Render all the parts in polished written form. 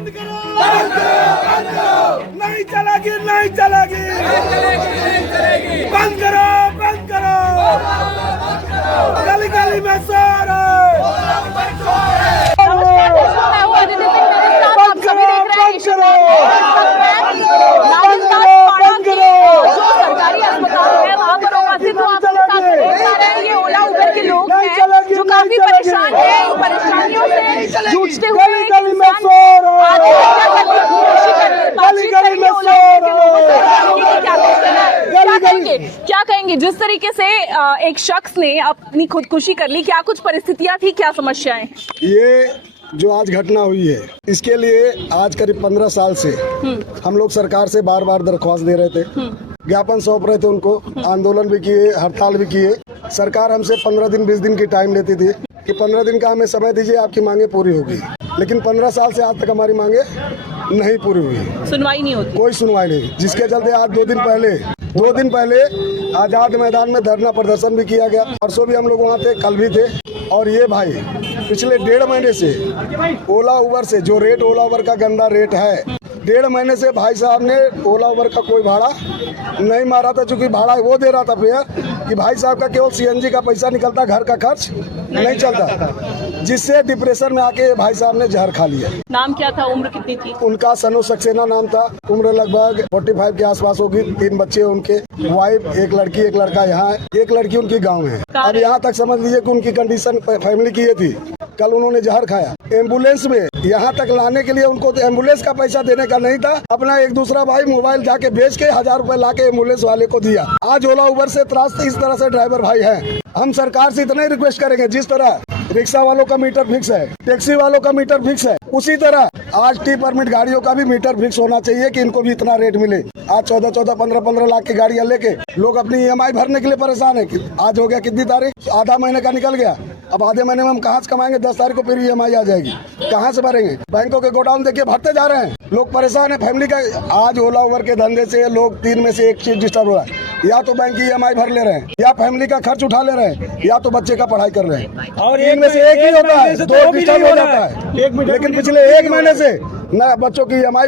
बंद करो, बंद करो, बंद करो। नहीं चलेगी, नहीं चलेगी, नहीं चलेगी, नहीं चलेगी। बंद करो, बंद करो, गली गली में शोर है। सरकारी अस्पताल है वहाँ पर उपस्थित हो आप लोग देख पा रहे हैं। ये ओला उबर के लोग हैं जो काफी परेशान हैं, इन परेशानियों से जूझते हुए क्या कहेंगे जिस तरीके से एक शख्स ने अपनी खुदकुशी कर ली, क्या कुछ परिस्थितियां थी, क्या समस्याएं? ये जो आज घटना हुई है इसके लिए आज करीब 15 साल से हम लोग सरकार से बार बार दरख्वास्त दे रहे थे, ज्ञापन सौंप रहे थे उनको, आंदोलन भी किए, हड़ताल भी किए। सरकार हमसे 15 दिन 20 दिन की टाइम लेती थी कि 15 दिन का हमें समय दीजिए, आपकी मांगे पूरी होगी। लेकिन 15 साल से आज तक हमारी मांगे नहीं पूरी हुई, सुनवाई नहीं होती, कोई सुनवाई नहीं। जिसके चलते आज 2 दिन पहले आजाद मैदान में धरना प्रदर्शन भी किया गया। परसों भी हम लोग वहाँ थे, कल भी थे। और ये भाई पिछले 1.5 महीने से ओला उबर से जो रेट ओला उबर का गंदा रेट है, 1.5 महीने से भाई साहब ने ओला उबर का कोई भाड़ा नहीं मारा था। चूंकि भाड़ा वो दे रहा था फेयर कि भाई साहब का केवल सीएनजी का पैसा निकलता, घर का खर्च नहीं चलता, जिससे डिप्रेशन में आके भाई साहब ने जहर खा लिया। नाम क्या था, उम्र कितनी थी? उनका सनो सक्सेना नाम था, उम्र लगभग 45 के आसपास होगी। 3 बच्चे उनके, वाइफ, एक लड़की एक लड़का यहाँ है, एक लड़की उनकी गाँव है। अब यहाँ तक समझ लीजिए कि उनकी कंडीशन फैमिली की ये थी। कल उन्होंने जहर खाया एम्बुलेंस में, यहाँ तक लाने के लिए उनको तो एम्बुलेंस का पैसा देने का नहीं था। अपना एक दूसरा भाई मोबाइल जाके बेच के 1000 रुपए ला के एम्बुलेंस वाले को दिया। आज ओला उबर से त्रास इस तरह से ड्राइवर भाई है। हम सरकार से इतना ही रिक्वेस्ट करेंगे, जिस तरह रिक्शा वालों का मीटर फिक्स है, टैक्सी वालों का मीटर फिक्स है, उसी तरह आज टी परमिट गाड़ियों का भी मीटर फिक्स होना चाहिए कि इनको भी इतना रेट मिले। आज 14-14, 15-15 लाख की गाड़ियां लेके लोग अपनी EMI भरने के लिए परेशान है। आज हो गया कितनी तारीख, आधा महीने का निकल गया। अब आधे महीने में हम कहाँ से कमाएंगे? 10 तारीख को फिर EMI आ जाएगी, कहाँ से भरेंगे? बैंकों के गोडाउन देखिए भरते जा रहे हैं, लोग परेशान है फैमिली का। आज ओला उबर के धंधे से लोग 3 में से एक चीज डिस्टर्ब हो रहा है, या तो बैंक की EMI भर ले रहे हैं, या फैमिली का खर्च उठा ले रहे हैं, या तो बच्चे का पढ़ाई कर रहे हैं। और एक में से एक ही होता है, 2 डिस्टर्ब हो जाता है। लेकिन पिछले 1 महीने से न बच्चों की EMI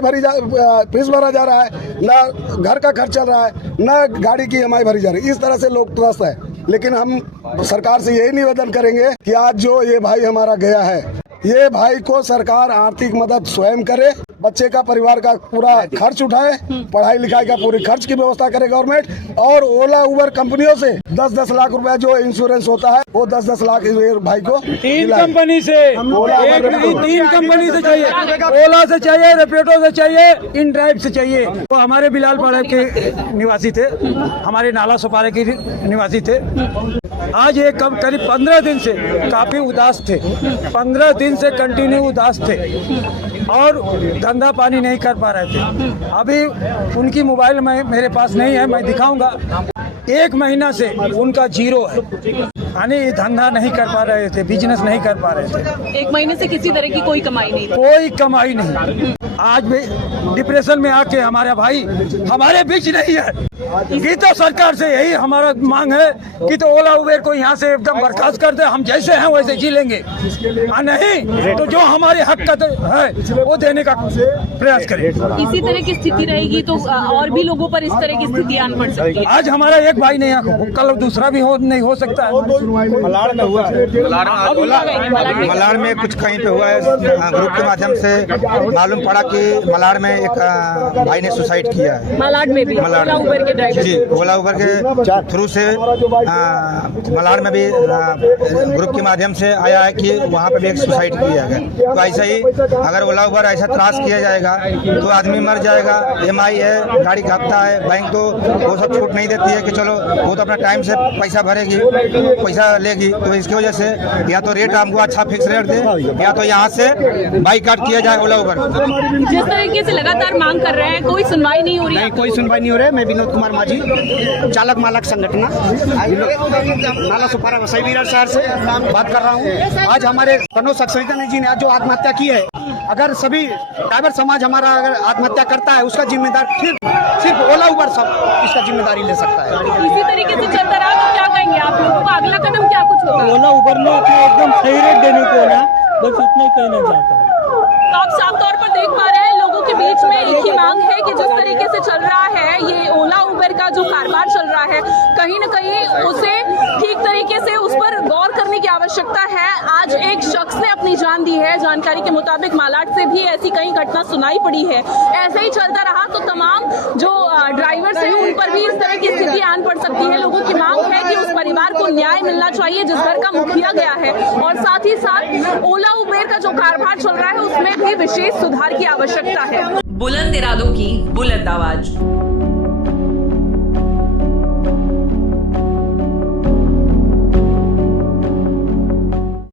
फीस भरा जा रहा है, न घर का खर्च चल रहा है, न गाड़ी की EMI भरी जा रही है। इस तरह से लोग त्रस्त है। लेकिन हम सरकार से यही निवेदन करेंगे कि आज जो ये भाई हमारा गया है, ये भाई को सरकार आर्थिक मदद स्वयं करे, बच्चे का परिवार का पूरा खर्च उठाए, पढ़ाई लिखाई का पूरी खर्च की व्यवस्था करे गवर्नमेंट। और ओला उबर कंपनियों से 10-10 लाख रुपए जो इंश्योरेंस होता है वो 10-10 लाख भाई को 3 कंपनी से, एक नहीं 3 कंपनी से चाहिए। ओला से चाहिए, रेपिडो से चाहिए, इन ड्राइव से चाहिए। वो हमारे बिलाल पाड़ा के निवासी थे, हमारे नाला सुपारे के निवासी थे। आज ये करीब 15 दिन से काफी उदास थे, 15 दिन से कंटिन्यू उदास थे और धंधा पानी नहीं कर पा रहे थे। अभी उनकी मोबाइल में मेरे पास नहीं है, मैं दिखाऊंगा। 1 महीना से उनका जीरो है, यानी धंधा नहीं कर पा रहे थे, बिजनेस नहीं कर पा रहे थे। 1 महीने से किसी तरह की कोई कमाई नहीं, कोई कमाई नहीं। आज भी डिप्रेशन में आके हमारा भाई हमारे बीच नहीं है। ये तो सरकार से यही हमारा मांग है कि तो ओला उबेर को यहाँ से एकदम बर्खास्त कर दे, हम जैसे हैं वैसे जी लेंगे। नहीं तो जो हमारे हक का है वो देने का प्रयास करें। इसी तरह की स्थिति रहेगी तो और भी लोगों पर इस तरह की स्थिति आन पड़ सकती है। आज हमारा एक भाई नहीं है, कल दूसरा भी नहीं हो सकता है। मलाड़ में हुआ है, मलाड़ में कुछ कहीं पे हुआ है। ग्रुप के माध्यम से मालूम पड़ा कि मलाड़ में एक भाई ने सुसाइड किया है। मलाड़ में भी ओला उबर के ड्राइवर जी, ओला उबर के थ्रू से मलाड़ में भी ग्रुप के माध्यम से आया है कि वहाँ पे भी एक सुसाइड किया है। तो ऐसा ही अगर ओला उबर ऐसा त्रास किया जाएगा तो आदमी मर जाएगा। EMI है, गाड़ी का हफ्ता है, बैंक तो वो सब छूट नहीं देती है कि चलो वो तो अपना टाइम से पैसा भरेगी, पैसा लेगी। तो इसकी वजह से या तो रेट हमको अच्छा फिक्स रेट दे, या तो यहाँ से बाइकाट किया जाए ओला उबर। जिस तरीके से लगातार मांग कर रहे हैं, कोई सुनवाई नहीं हो रही है। कोई सुनवाई नहीं हो रहा है। मैं विनोद कुमार माझी, चालक मालक संगठन नाला सुपारा वसई विरार शहर से बात कर रहा हूँ। आज हमारे सनो सक्सेना जी ने आज जो आत्महत्या की है, अगर सभी ड्राइवर समाज हमारा अगर आत्महत्या करता है उसका जिम्मेदार सिर्फ ओला उबर सब इसका जिम्मेदारी ले सकता है। इसी तरीके से चलता रहा तो क्या कहेंगे आप लोगों का अगला कदम क्या कुछ होगा? ओला उबर ने अपना एकदम सही रेट देने को ना, बस इतना ही कहना चाहता हूँ। तो आप साफ तौर पर देख पा कहीं न कहीं उसे ठीक तरीके से उस पर गौर करने की आवश्यकता है। आज एक शख्स ने अपनी जान दी है, जानकारी के मुताबिक मालाड से भी ऐसी कई घटना सुनाई पड़ी है। ऐसे ही चलता रहा तो तमाम जो ड्राइवर्स हैं उन पर भी इस तरह की स्थिति आन पड़ सकती है। लोगों की मांग है कि उस परिवार को न्याय मिलना चाहिए जिस घर का मुखिया गया है, और साथ ही साथ ओला उबेर का जो कारोबार चल रहा है उसमें भी विशेष सुधार की आवश्यकता है। बुलंद इरादों की बुलंद आवाज।